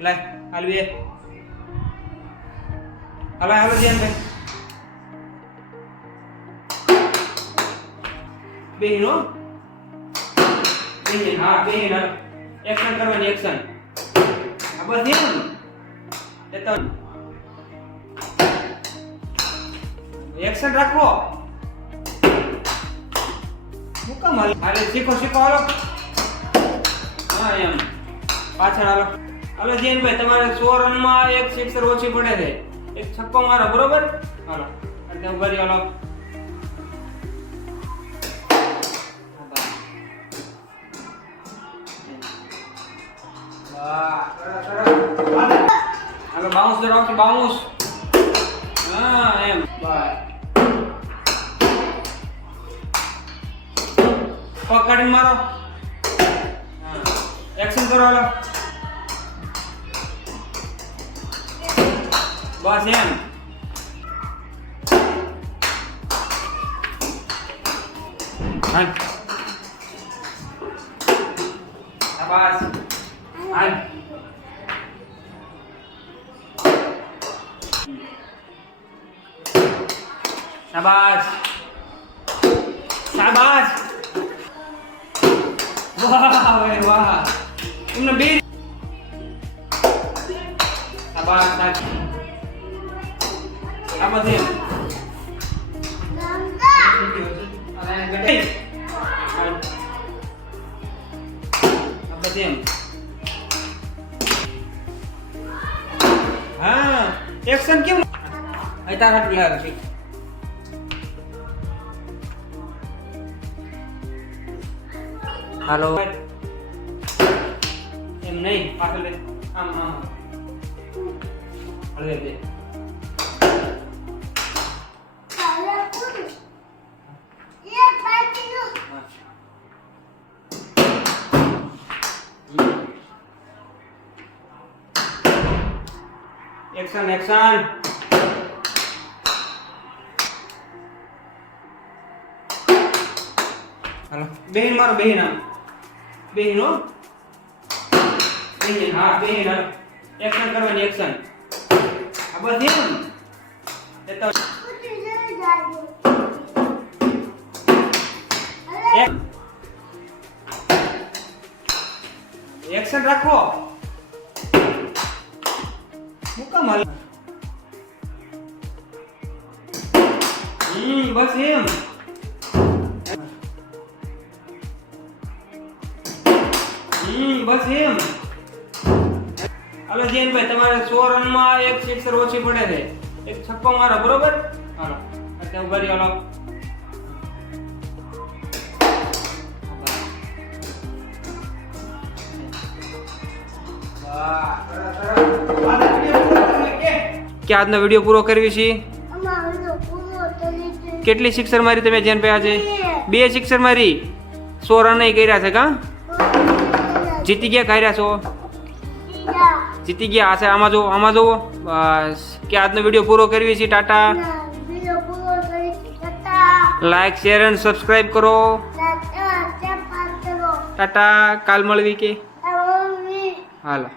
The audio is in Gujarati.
લાય હાલવી હાલો હાલો ધ્યાન ભાઈ બેહીનો બેહીન હા બેહીન એક્શન કરવાની એક્શન આ બસ એમ એ તો એક્શન રાખો મુકામ હાલે શીખો શીખો હાલો હા એમ પાછળ હાલો હાલો જયનભાઈ તમારે 100 રનમાં એક સિક્સર ઓછી પડે છે એક છક્કો મારો બરોબર હાલો એટલે ઉભા રહી હાલો હાલો બાઉન્સ દરાવ કે બાઉન્સ હા એમ બાય પકડી મારો હા એક્શન કરો હાલો બસ એમ હાલ શાબાશ હાલ શાબાશ શાબાશ વાહ ભાઈ વાહ તમને બે શાબાશ આ બધે હા એક્શન કેમ આતા હાથ લાગે છે હાલો એમ નહીં પાછળ લે આમ આમ હળવે દે एक्शन एक्शन हेलो बेहिन मारो बेहिन बेहिन हो बेहिन हाँ बेहिन एक्शन करवानी एक्शन अब बस ये तो एक्शन रखो मुकम्मल बस एम बस एम हेलो जैन भाई તમારે 100 રનમાં એક સિક્સર ઓછી પડે છે એક છક્કો મારો બરોબર હાલો એટલે ઉભા રહી હાલો કે આજનો વિડિયો પૂરો કરવી છે કેટલી સિક્સર મારી તમે જેન પે આજે બે સિક્સર મારી 100 રન નહીં કર્યા છે કા જીતી ગયા કર્યા છો જીતી ગયા છે આમાં જો બસ કે આજનો વિડિયો પૂરો કરવી છે ટાટા લાઈક શેર અને સબસ્ક્રાઇબ કરો ટાટા કાલ મળવી કે હાલો